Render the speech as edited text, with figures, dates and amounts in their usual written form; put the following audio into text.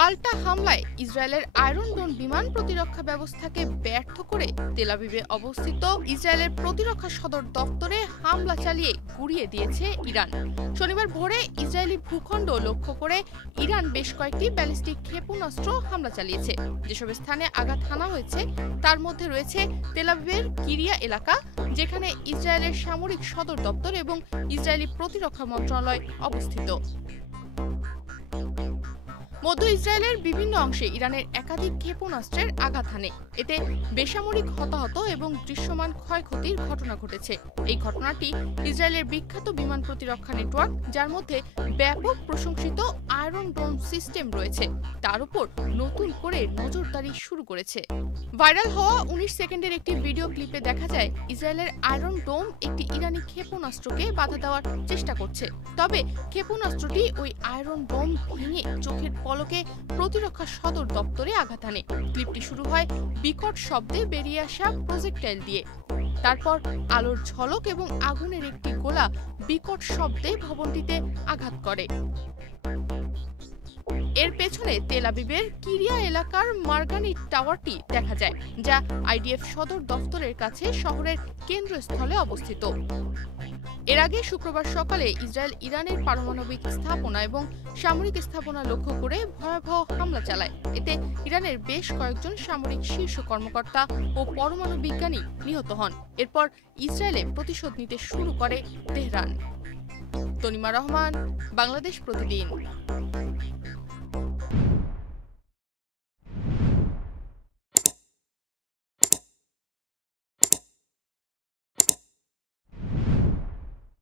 পাল্টা হামলায় ইসরায়েলের আয়রন ডোম বিমান প্রতিরক্ষা ব্যবস্থাকে ব্যর্থ করে তেল আবিবে অবস্থিত ইসরায়েলের প্রতিরক্ষা সদর দপ্তরে হামলা চালিয়ে গুড়িয়ে দিয়েছে ইরান। শনিবার ভোরে ইসরায়েলি ভূখণ্ড লক্ষ্য করে ইরান বেশ কয়েকটি ব্যালিস্টিক ক্ষেপণাস্ত্র হামলা চালিয়েছে। যেসব স্থানে আঘাত হানা হয়েছে তার মধ্যে রয়েছে তেল আবিবের কিরিয়া এলাকা, যেখানে ইসরায়েলের সামরিক সদর দপ্তর এবং ইসরায়েলি প্রতিরক্ষা মন্ত্রণালয় অবস্থিত। মধ্য ইসরায়েলের বিভিন্ন অংশে ইরানের একাধিক ক্ষেপণাস্ত্রের আঘাত হানে। এতে বেসামরিক হতাহত এবং দৃশ্যমান ক্ষয়ক্ষতির ঘটনা ঘটেছে। এই ঘটনাটি ইসরায়েলের বিখ্যাত বিমান প্রতিরক্ষা নেটওয়ার্ক, যার মধ্যে ব্যাপক প্রশংসিত আয়রন ডোম সিস্টেম রয়েছে, তার উপর নতুন করে নজরদারি শুরু করেছে। ভাইরাল হওয়া 19 সেকেন্ডের একটি ভিডিও ক্লিপে দেখা যায় ইসরায়েলের আয়রন ডোম একটি ইরানি ক্ষেপণাস্ত্রকে বাধা দেওয়ার চেষ্টা করছে। তবে ক্ষেপণাস্ত্রটি ওই আয়রন ডোম ভেঙে চোখের পলকে প্রতিরক্ষা সদর দপ্তরে আঘাত হানে। ক্লিপটি শুরু হয় বিকট শব্দে বেরিয়ে আসা প্রজেক্টাইল দিয়ে। তারপর আলোর ঝলক এবং আগুনের একটি গোলা বিকট শব্দে ভবনটিতে আঘাত করে। এর পেছনে তেল আবিবের কিরিয়া এলাকার মার্গানি টাওয়ারটি দেখা যায়, যা আইডিএফ সদর দফতরের কাছে শহরের কেন্দ্রস্থলে অবস্থিত। এর আগে শুক্রবার সকালে ইসরায়েল ইরানের পারমাণবিক স্থাপনা এবং সামরিক স্থাপনা লক্ষ্য করে ভয়াবহ হামলা চালায়। এতে ইরানের বেশ কয়েকজন সামরিক শীর্ষ কর্মকর্তা ও পরমাণু বিজ্ঞানী নিহত হন। এরপর ইসরায়েলে প্রতিশোধ নিতে শুরু করে তেহরান। তনিমা রহমান, বাংলাদেশ প্রতিদিন।